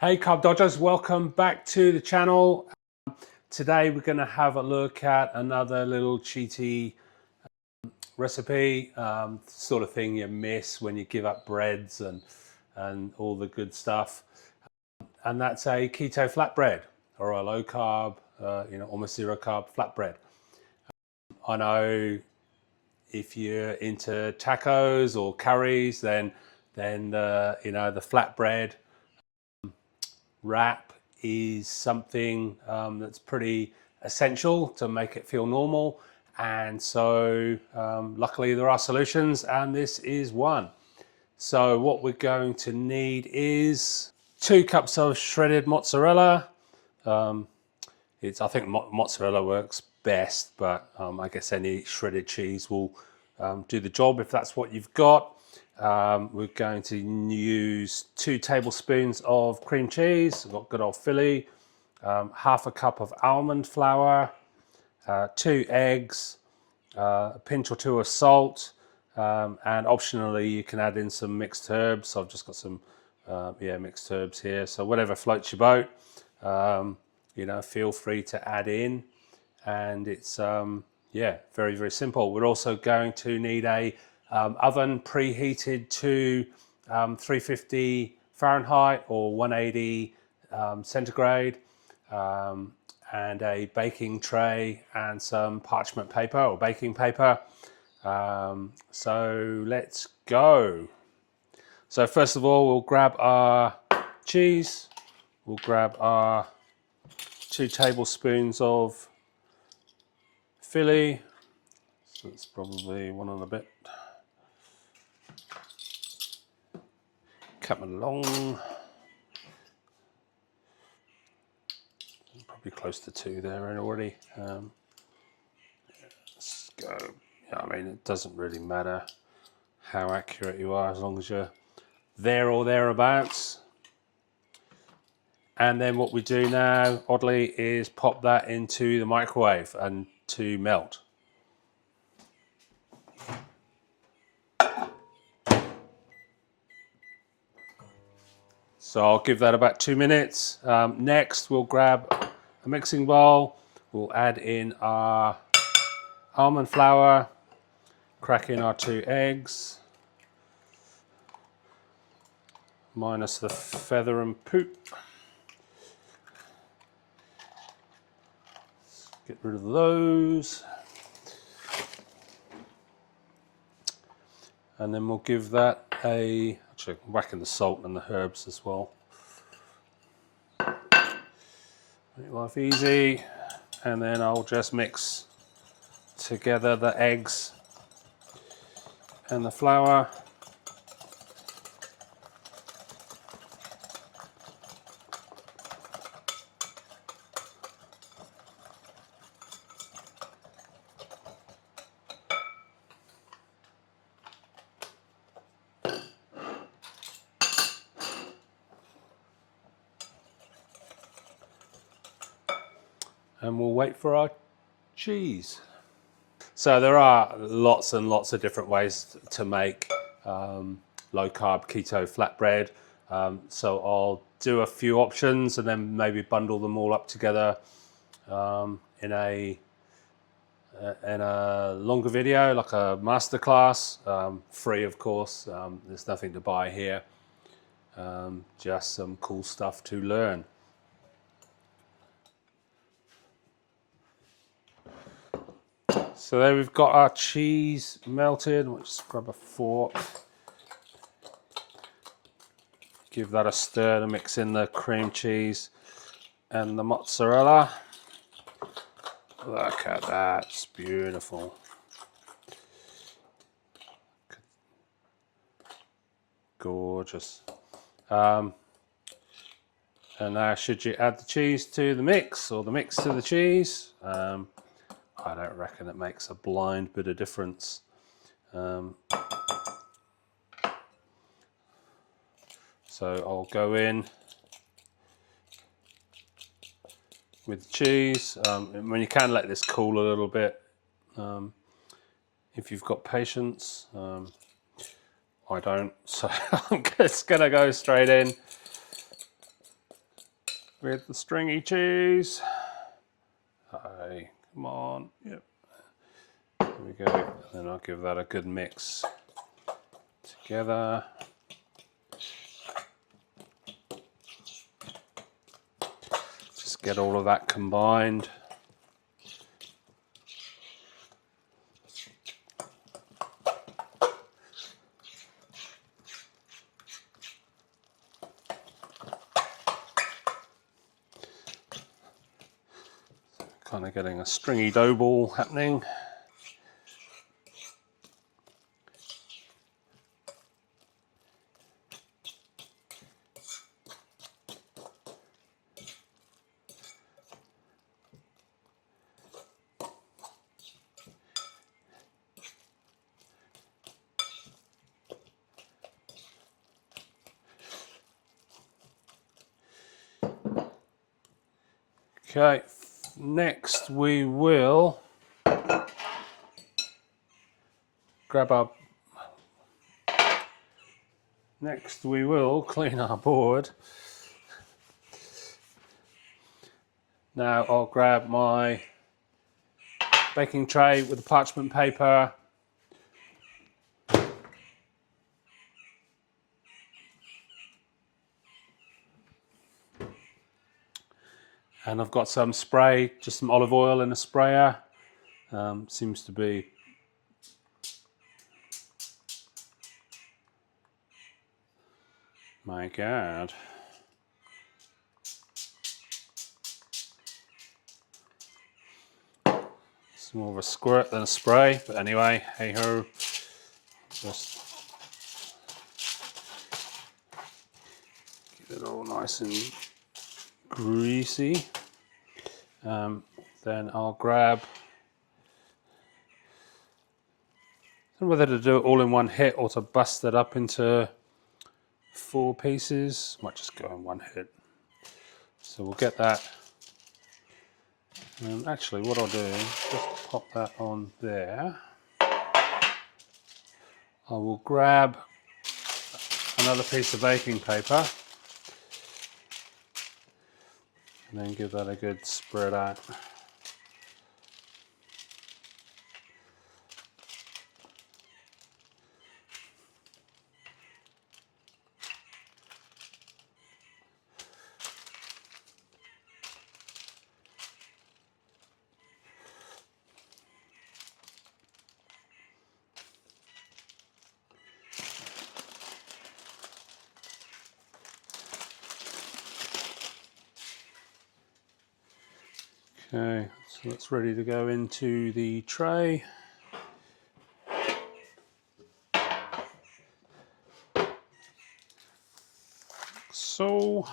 Hey Carb Dodgers, welcome back to the channel. Today we're going to have a look at another little cheaty recipe, sort of thing you miss when you give up breads and all the good stuff. And that's a keto flatbread or a low carb, almost zero carb flatbread. I know if you're into tacos or curries, then the flatbread wrap is something that's pretty essential to make it feel normal, and so luckily there are solutions, and this is one. So what we're going to need is 2 cups of shredded mozzarella. I think mozzarella works best, but I guess any shredded cheese will do the job if that's what you've got. We're going to use 2 tablespoons of cream cheese. I've got good old Philly, half a cup of almond flour, 2 eggs, a pinch or 2 of salt, and optionally you can add in some mixed herbs. So I've just got some mixed herbs here, so whatever floats your boat, feel free to add in. And it's very, very simple. We're also going to need a oven preheated to 350 Fahrenheit or 180 centigrade, and a baking tray and some parchment paper or baking paper. So let's go. So first of all, we'll grab our cheese. We'll grab our 2 tablespoons of Philly. So it's probably 1 and a bit. Cut them along. Probably close to 2 there already. Let's go. Yeah, I mean, it doesn't really matter how accurate you are as long as you're there or thereabouts. And then what we do now, oddly, is pop that into the microwave and to melt. So I'll give that about 2 minutes. Next, we'll grab a mixing bowl. We'll add in our almond flour, crack in our 2 eggs, minus the feather and poop. Get rid of those. And then we'll give that actually whack in the salt and the herbs as well. Make life easy. And then I'll just mix together the eggs and the flour. And we'll wait for our cheese. So there are lots and lots of different ways to make low carb keto flatbread. So I'll do a few options and then maybe bundle them all up together in a longer video, like a masterclass, free of course. There's nothing to buy here, just some cool stuff to learn. So there we've got our cheese melted. We'll just grab a fork. Give that a stir to mix in the cream cheese and the mozzarella. Look at that, it's beautiful. Gorgeous. And now should you add the cheese to the mix or the mix to the cheese? I don't reckon it makes a blind bit of difference. So I'll go in with the cheese. When you can let this cool a little bit, if you've got patience. I don't, so I'm just gonna go straight in. with the stringy cheese. Hey, come on. Yep. There we go. And then I'll give that a good mix together. Just get all of that combined. Kind of getting a stringy dough ball happening. Okay, next we will clean our board. Now I'll grab my baking tray with the parchment paper. And I've got some spray, just some olive oil in a sprayer. Seems to be my God. It's more of a squirt than a spray, but anyway, hey ho. Just get it all nice and greasy. Then I'll grab, I don't know whether to do it all in one hit or to bust it up into 4 pieces. Might just go in one hit. So we'll get that. Actually, what I'll do is just pop that on there. I will grab another piece of baking paper and then give that a good spread out. Okay, so that's ready to go into the tray. So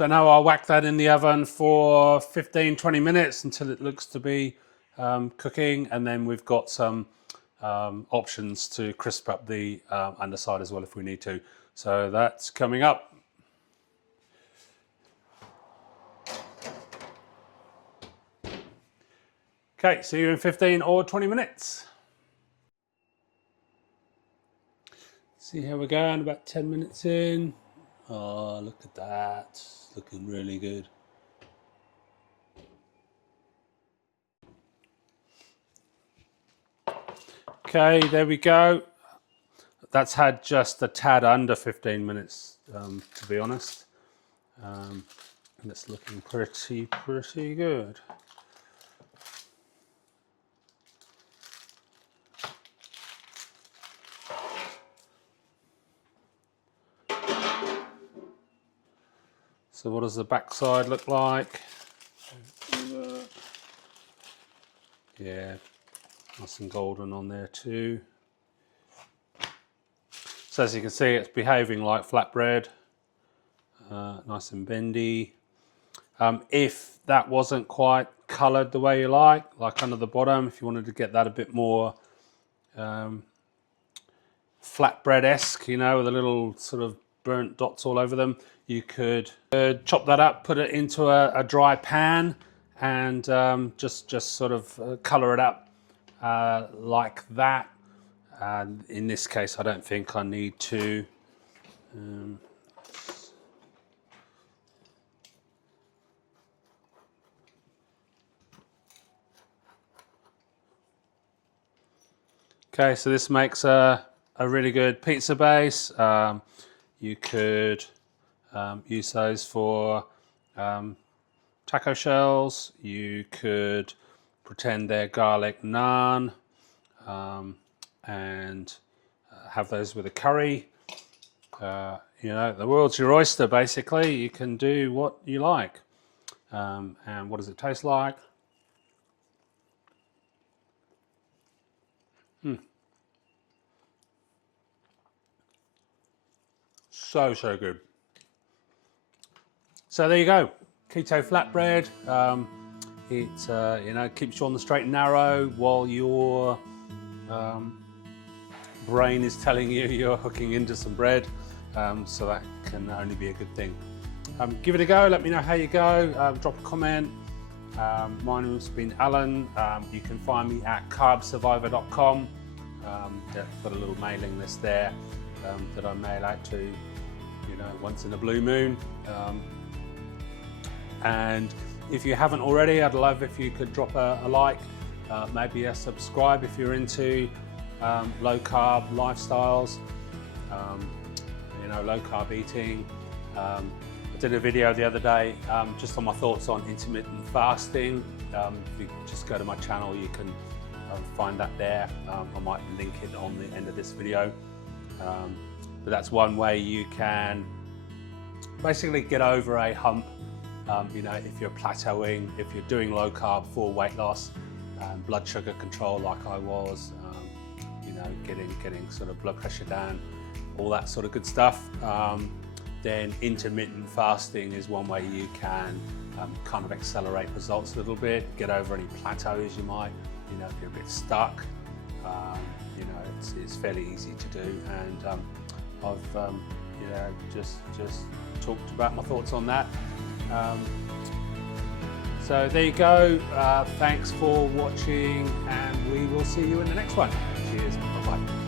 now I'll whack that in the oven for 15-20 minutes until it looks to be cooking, and then we've got some options to crisp up the underside as well if we need to. So that's coming up. Okay, see you in 15 or 20 minutes. See how we're going, about 10 minutes in. Oh, look at that, it's looking really good. Okay, there we go. That's had just a tad under 15 minutes, to be honest. And it's looking pretty good. So what does the backside look like? Yeah, nice and golden on there too. So as you can see, it's behaving like flatbread, nice and bendy. If that wasn't quite coloured the way you like under the bottom, if you wanted to get that a bit more flatbread-esque, you know, with a little sort of burnt dots all over them, you could chop that up, put it into a dry pan, and just sort of colour it up like that. In this case, I don't think I need to. Okay, so this makes a really good pizza base. You could use those for taco shells. You could pretend they're garlic naan and have those with a curry. You know, the world's your oyster, basically. You can do what you like. And what does it taste like? So good. So there you go, keto flatbread. It you know, keeps you on the straight and narrow while your brain is telling you you're hooking into some bread. So that can only be a good thing. Give it a go. Let me know how you go. Drop a comment. Mine has been Alan. You can find me at carbsurvivor.com. I've got a little mailing list there that I mail out to, you know, once in a blue moon. And if you haven't already, I'd love if you could drop a like, maybe a subscribe if you're into low carb lifestyles, you know, low carb eating. I did a video the other day just on my thoughts on intermittent fasting. If you just go to my channel, you can find that there. I might link it on the end of this video. But that's one way you can basically get over a hump. You know, if you're plateauing, if you're doing low carb for weight loss, blood sugar control like I was, you know, getting sort of blood pressure down, all that sort of good stuff, then intermittent fasting is one way you can kind of accelerate results a little bit, get over any plateaus you might, you know, if you're a bit stuck. You know, it's fairly easy to do, and I've you know, just talked about my thoughts on that. So there you go. Thanks for watching, and we will see you in the next one. Cheers. Bye-bye.